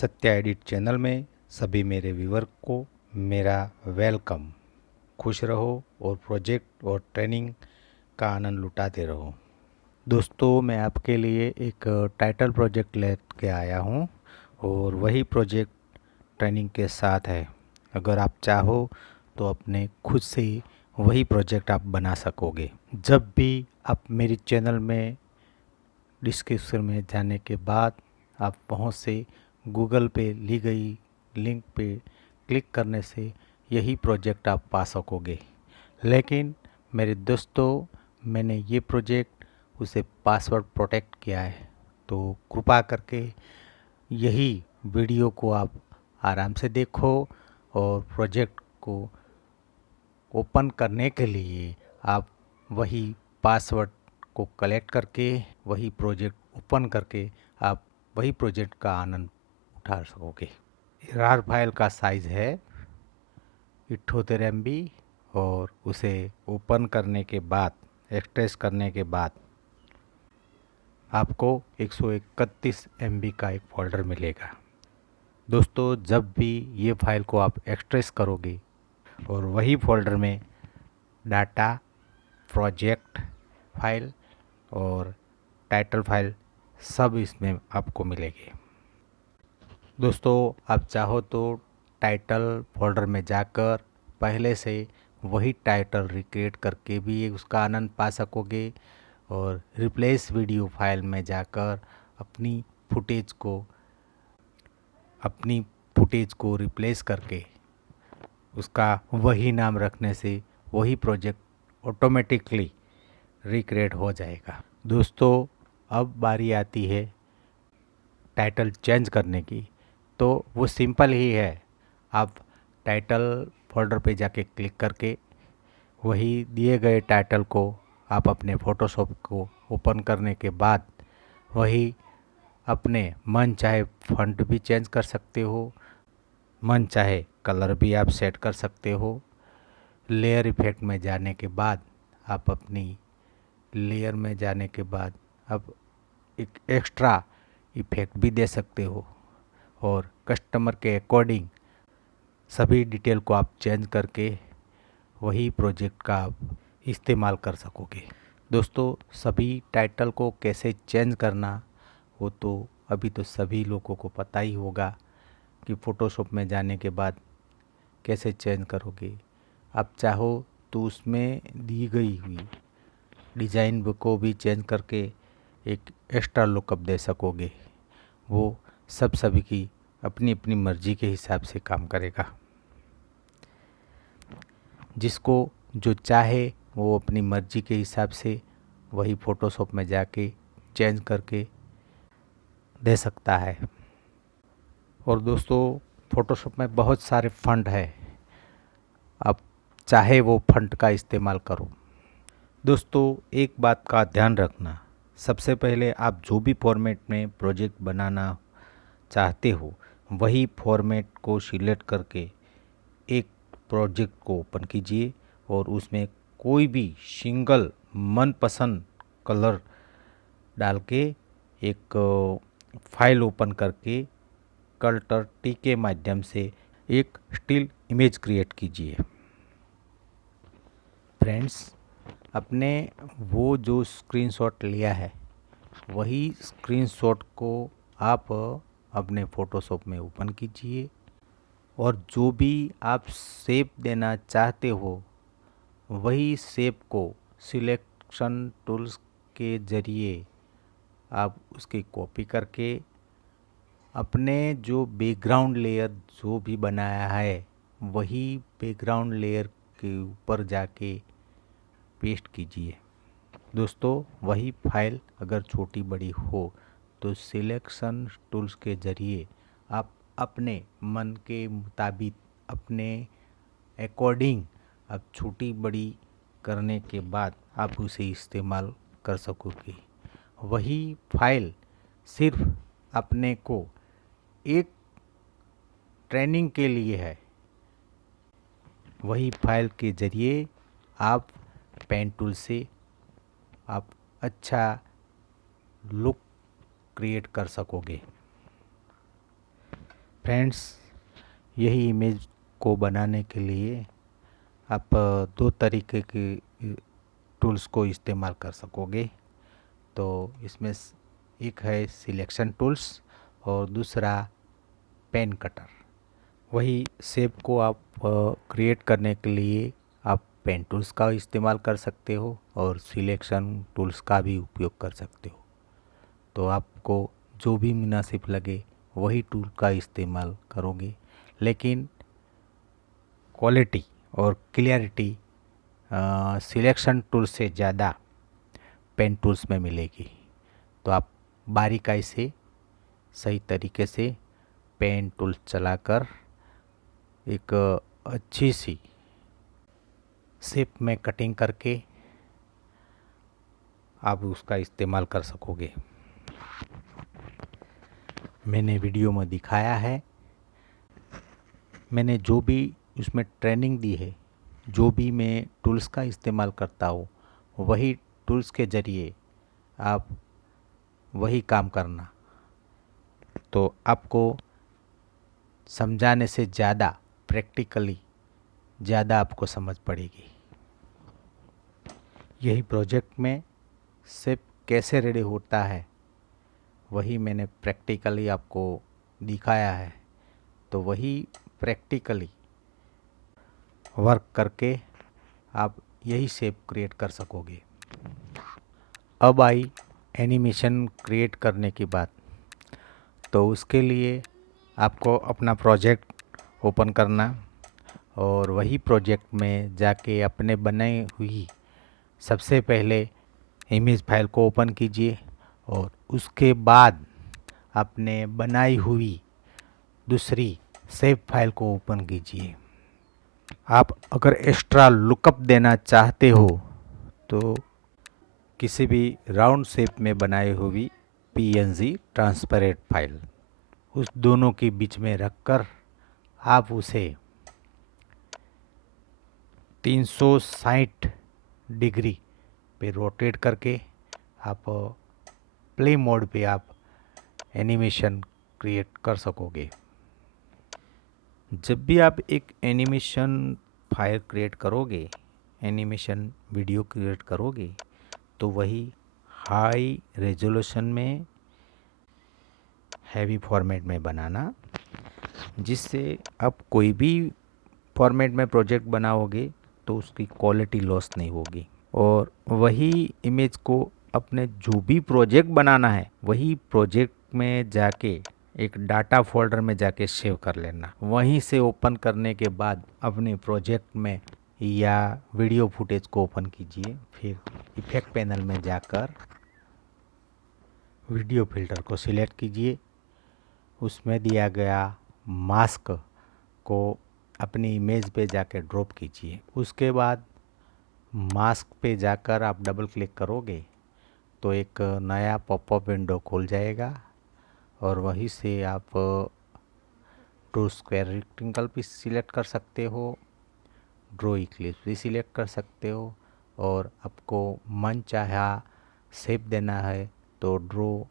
Satya edit channel में सभी मेरे व्यूवर को मेरा वेलकम। खुश रहो और प्रोजेक्ट और ट्रेनिंग का आनंद लुटाते रहो। दोस्तों, मैं आपके लिए एक टाइटल प्रोजेक्ट लेके आया हूँ और वही प्रोजेक्ट ट्रेनिंग के साथ है। अगर आप चाहो तो अपने खुद से वही प्रोजेक्ट आप बना सकोगे। जब भी आप मेरे चैनल में डिस्क्रिप्शन में जाने के बाद आप वहाँ से गूगल पे ली गई लिंक पे क्लिक करने से यही प्रोजेक्ट आप पा सकोगे। लेकिन मेरे दोस्तों, मैंने ये प्रोजेक्ट उसे पासवर्ड प्रोटेक्ट किया है, तो कृपा करके यही वीडियो को आप आराम से देखो और प्रोजेक्ट को ओपन करने के लिए आप वही पासवर्ड को कलेक्ट करके वही प्रोजेक्ट ओपन करके आप वही प्रोजेक्ट का आनंद उठा सकोगे। रार फाइल का साइज़ है 78 MB और उसे ओपन करने के बाद एक्सट्रैक्ट करने के बाद आपको 131 MB का एक फोल्डर मिलेगा। दोस्तों, जब भी ये फाइल को आप एक्सट्रैक्ट करोगे और वही फोल्डर में डाटा, प्रोजेक्ट फाइल और टाइटल फाइल सब इसमें आपको मिलेंगे। दोस्तों, आप चाहो तो टाइटल फोल्डर में जाकर पहले से वही टाइटल रिक्रिएट करके भी उसका आनंद पा सकोगे और रिप्लेस वीडियो फाइल में जाकर अपनी फुटेज को रिप्लेस करके उसका वही नाम रखने से वही प्रोजेक्ट ऑटोमेटिकली रिक्रिएट हो जाएगा। दोस्तों, अब बारी आती है टाइटल चेंज करने की, तो वो सिंपल ही है। आप टाइटल फोल्डर पे जाके क्लिक करके वही दिए गए टाइटल को आप अपने फ़ोटोशॉप को ओपन करने के बाद वही अपने मन चाहे फ़ॉन्ट भी चेंज कर सकते हो, मन चाहे कलर भी आप सेट कर सकते हो। लेयर इफ़ेक्ट में जाने के बाद आप अपनी लेयर में जाने के बाद अब एक एक्स्ट्रा इफ़ेक्ट भी दे सकते हो और कस्टमर के अकॉर्डिंग सभी डिटेल को आप चेंज करके वही प्रोजेक्ट का आप इस्तेमाल कर सकोगे। दोस्तों, सभी टाइटल को कैसे चेंज करना वो तो अभी तो सभी लोगों को पता ही होगा कि फ़ोटोशॉप में जाने के बाद कैसे चेंज करोगे। आप चाहो तो उसमें दी गई हुई डिज़ाइन को भी चेंज करके एक एक्स्ट्रा लुकअप दे सकोगे। वो सभी की अपनी अपनी मर्ज़ी के हिसाब से काम करेगा। जिसको जो चाहे वो अपनी मर्ज़ी के हिसाब से वही फ़ोटोशॉप में जाके चेंज करके दे सकता है। और दोस्तों, फ़ोटोशॉप में बहुत सारे फ़ॉन्ट है, आप चाहे वो फ़ॉन्ट का इस्तेमाल करो। दोस्तों, एक बात का ध्यान रखना, सबसे पहले आप जो भी फॉर्मेट में प्रोजेक्ट बनाना चाहते हो वही फॉर्मेट को सिलेक्ट करके एक प्रोजेक्ट को ओपन कीजिए और उसमें कोई भी सिंगल मनपसंद कलर डाल के एक फाइल ओपन करके कल्टर टी के माध्यम से एक स्टिल इमेज क्रिएट कीजिए। फ्रेंड्स, अपने वो जो स्क्रीनशॉट लिया है वही स्क्रीनशॉट को आप अपने फ़ोटोशॉप में ओपन कीजिए और जो भी आप शेप देना चाहते हो वही शेप को सिलेक्शन टूल्स के ज़रिए आप उसकी कॉपी करके अपने जो बैकग्राउंड लेयर जो भी बनाया है वही बैकग्राउंड लेयर के ऊपर जाके पेस्ट कीजिए। दोस्तों, वही फाइल अगर छोटी बड़ी हो तो सिलेक्शन टूल्स के ज़रिए आप अपने मन के मुताबिक अपने अकॉर्डिंग आप छोटी बड़ी करने के बाद आप उसे इस्तेमाल कर सकोगे। वही फाइल सिर्फ अपने को एक ट्रेनिंग के लिए है। वही फाइल के ज़रिए आप पेन टूल से आप अच्छा लुक क्रिएट कर सकोगे। फ्रेंड्स, यही इमेज को बनाने के लिए आप दो तरीके के टूल्स को इस्तेमाल कर सकोगे। तो इसमें एक है सिलेक्शन टूल्स और दूसरा पेन कटर। वही शेप को आप क्रिएट करने के लिए आप पेन टूल्स का इस्तेमाल कर सकते हो और सिलेक्शन टूल्स का भी उपयोग कर सकते हो। तो आपको जो भी मुनासिब लगे वही टूल का इस्तेमाल करोगे, लेकिन क्वालिटी और क्लियरिटी सिलेक्शन टूल से ज़्यादा पेन टूल्स में मिलेगी। तो आप बारीकाई से सही तरीके से पेन टूल चलाकर एक अच्छी सी शेप में कटिंग करके आप उसका इस्तेमाल कर सकोगे। मैंने वीडियो में दिखाया है, मैंने जो भी उसमें ट्रेनिंग दी है, जो भी मैं टूल्स का इस्तेमाल करता हूँ वही टूल्स के ज़रिए आप वही काम करना। तो आपको समझाने से ज़्यादा प्रैक्टिकली ज़्यादा आपको समझ पड़ेगी। यही प्रोजेक्ट में शेप कैसे रेडी होता है वही मैंने प्रैक्टिकली आपको दिखाया है। तो वही प्रैक्टिकली वर्क करके आप यही शेप क्रिएट कर सकोगे। अब आई एनिमेशन क्रिएट करने की बात। तो उसके लिए आपको अपना प्रोजेक्ट ओपन करना और वही प्रोजेक्ट में जाके अपने बनाई हुई सबसे पहले इमेज फाइल को ओपन कीजिए और उसके बाद अपने बनाई हुई दूसरी सेव फाइल को ओपन कीजिए। आप अगर एक्स्ट्रा लुकअप देना चाहते हो तो किसी भी राउंड शेप में बनाई हुई PNG ट्रांसपेरेंट फाइल उस दोनों के बीच में रखकर आप उसे 360 डिग्री पे रोटेट करके आप प्ले मोड पे आप एनिमेशन क्रिएट कर सकोगे। जब भी आप एक एनिमेशन फाइल क्रिएट करोगे, एनिमेशन वीडियो क्रिएट करोगे, तो वही हाई रेजोल्यूशन में हैवी फॉर्मेट में बनाना, जिससे आप कोई भी फॉर्मेट में प्रोजेक्ट बनाओगे तो उसकी क्वालिटी लॉस नहीं होगी। और वही इमेज को अपने जो भी प्रोजेक्ट बनाना है वही प्रोजेक्ट में जाके एक डाटा फोल्डर में जाके सेव कर लेना। वहीं से ओपन करने के बाद अपने प्रोजेक्ट में या वीडियो फुटेज को ओपन कीजिए। फिर इफेक्ट पैनल में जाकर वीडियो फिल्टर को सिलेक्ट कीजिए। उसमें दिया गया मास्क को अपनी इमेज पे जाकर ड्रॉप कीजिए। उसके बाद मास्क पे जाकर आप डबल क्लिक करोगे तो एक नया पॉपअप विंडो खुल जाएगा और वहीं से आप ड्रो स्क्वायर रेक्टेंगल भी सिलेक्ट कर सकते हो, ड्रो इक्लिप्स भी सिलेक्ट कर सकते हो और आपको मन चाहा शेप देना है तो ड्रो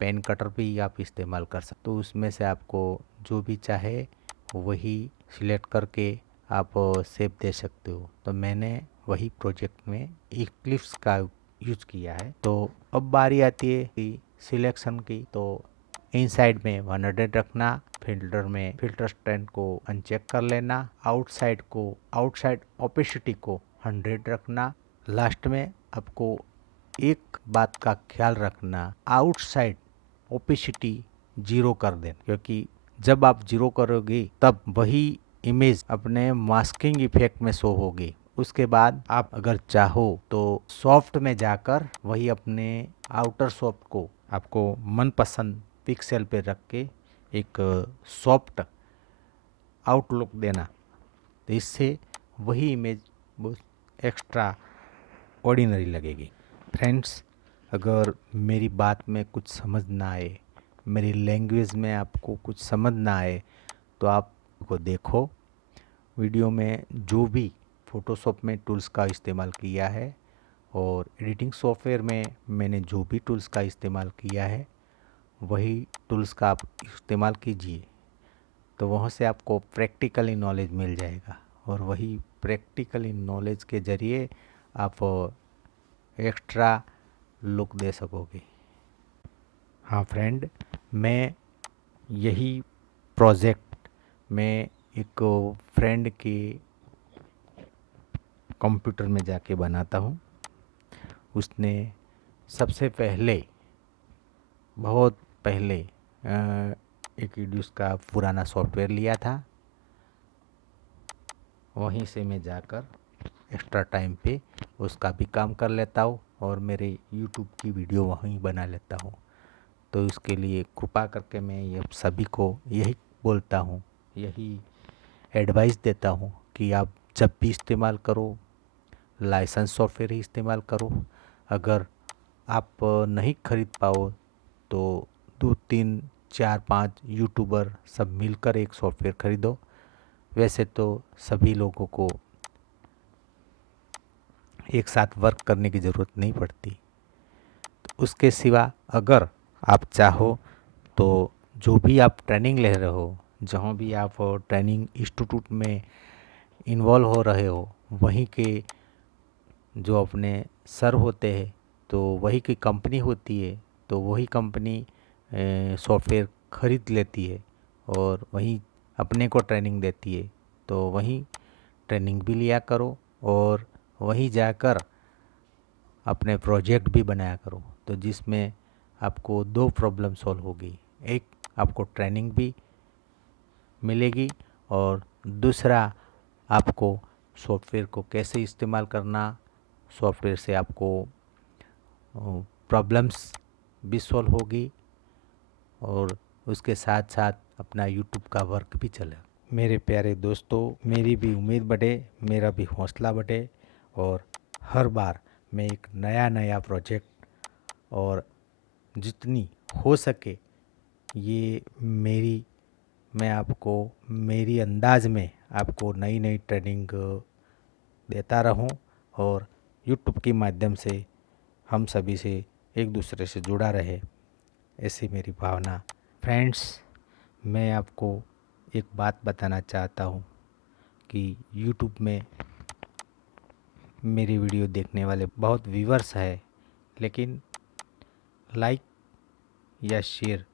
पेन कटर भी आप इस्तेमाल कर सकते हो। तो उसमें से आपको जो भी चाहे वही सिलेक्ट करके आप शेप दे सकते हो। तो मैंने वही प्रोजेक्ट में इक्लिप्स का यूज किया है। तो अब बारी आती है कि सिलेक्शन की। तो इनसाइड में 100 रखना, फिल्टर में फिल्टर स्ट्रेंथ को अनचेक कर लेना, आउटसाइड ओपेसिटी को 100 रखना। लास्ट में आपको एक बात का ख्याल रखना, आउटसाइड ओपेसिटी 0 कर देना, क्योंकि जब आप 0 करोगे तब वही इमेज अपने मास्किंग इफेक्ट में शो होगी। उसके बाद आप अगर चाहो तो सॉफ्ट में जाकर वही अपने आउटर सॉफ्ट को आपको मनपसंद पिक्सल पे रख के एक सॉफ्ट आउटलुक देना। तो इससे वही इमेज बहुत एक्स्ट्रा ऑर्डिनरी लगेगी। फ्रेंड्स, अगर मेरी बात में कुछ समझ ना आए, मेरी लैंग्वेज में आपको कुछ समझ ना आए, तो आप को देखो वीडियो में जो भी फ़ोटोशॉप में टूल्स का इस्तेमाल किया है और एडिटिंग सॉफ्टवेयर में मैंने जो भी टूल्स का इस्तेमाल किया है वही टूल्स का आप इस्तेमाल कीजिए। तो वहाँ से आपको प्रैक्टिकली नॉलेज मिल जाएगा और वही प्रैक्टिकली नॉलेज के ज़रिए आप एक्स्ट्रा लुक दे सकोगे। हाँ फ्रेंड, मैं यही प्रोजेक्ट मैं एक फ्रेंड के कंप्यूटर में जाके बनाता हूँ। उसने सबसे पहले, बहुत पहले एक ईडूस का पुराना सॉफ्टवेयर लिया था। वहीं से मैं जाकर एक्स्ट्रा टाइम पे उसका भी काम कर लेता हूँ और मेरे यूट्यूब की वीडियो वहीं बना लेता हूँ। तो इसके लिए कृपा करके मैं ये सभी को यही बोलता हूँ, यही एडवाइस देता हूँ कि आप जब भी इस्तेमाल करो लाइसेंस सॉफ्टवेयर ही इस्तेमाल करो। अगर आप नहीं खरीद पाओ तो 2 3 4 5 यूट्यूबर सब मिलकर एक सॉफ्टवेयर खरीदो। वैसे तो सभी लोगों को एक साथ वर्क करने की ज़रूरत नहीं पड़ती। तो उसके सिवा अगर आप चाहो तो जो भी आप ट्रेनिंग ले रहे हो, जहाँ भी आप ट्रेनिंग इंस्टीट्यूट में इन्वॉल्व हो रहे हो, वहीं के जो अपने सर होते हैं तो वही की कंपनी होती है, तो वही कंपनी सॉफ्टवेयर खरीद लेती है और वही अपने को ट्रेनिंग देती है। तो वहीं ट्रेनिंग भी लिया करो और वहीं जाकर अपने प्रोजेक्ट भी बनाया करो। तो जिसमें आपको 2 प्रॉब्लम सॉल्व होगी, एक आपको ट्रेनिंग भी मिलेगी और दूसरा आपको सॉफ्टवेयर को कैसे इस्तेमाल करना, सॉफ्टवेयर से आपको प्रॉब्लम्स भी सॉल्व होगी और उसके साथ साथ अपना यूट्यूब का वर्क भी चले। मेरे प्यारे दोस्तों, मेरी भी उम्मीद बढ़े, मेरा भी हौसला बढ़े और हर बार मैं एक नया प्रोजेक्ट और जितनी हो सके ये मैं आपको मेरी अंदाज में आपको नई ट्रेनिंग देता रहूं और यूट्यूब के माध्यम से हम सभी से एक दूसरे से जुड़ा रहे, ऐसी मेरी भावना। फ्रेंड्स, मैं आपको एक बात बताना चाहता हूँ कि यूट्यूब में मेरी वीडियो देखने वाले बहुत व्यूअर्स है, लेकिन लाइक या शेयर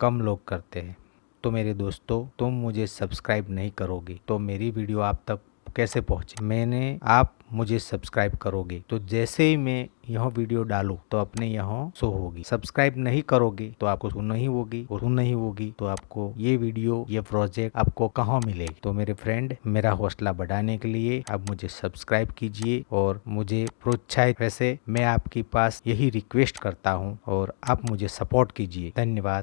कम लोग करते हैं। तो मेरे दोस्तों, तुम मुझे सब्सक्राइब नहीं करोगे तो मेरी वीडियो आप तक कैसे पहुँचे। आप मुझे सब्सक्राइब करोगे तो जैसे ही मैं यह वीडियो डालूँ तो अपने यहाँ शो होगी। सब्सक्राइब नहीं करोगे तो आपको सुन नहीं होगी और सुन नहीं होगी तो आपको ये वीडियो, ये प्रोजेक्ट आपको कहाँ मिलेगी। तो मेरे फ्रेंड, मेरा हौसला बढ़ाने के लिए आप मुझे सब्सक्राइब कीजिए और मुझे प्रोत्साहित, वैसे मैं आपके पास यही रिक्वेस्ट करता हूँ और आप मुझे सपोर्ट कीजिए। धन्यवाद।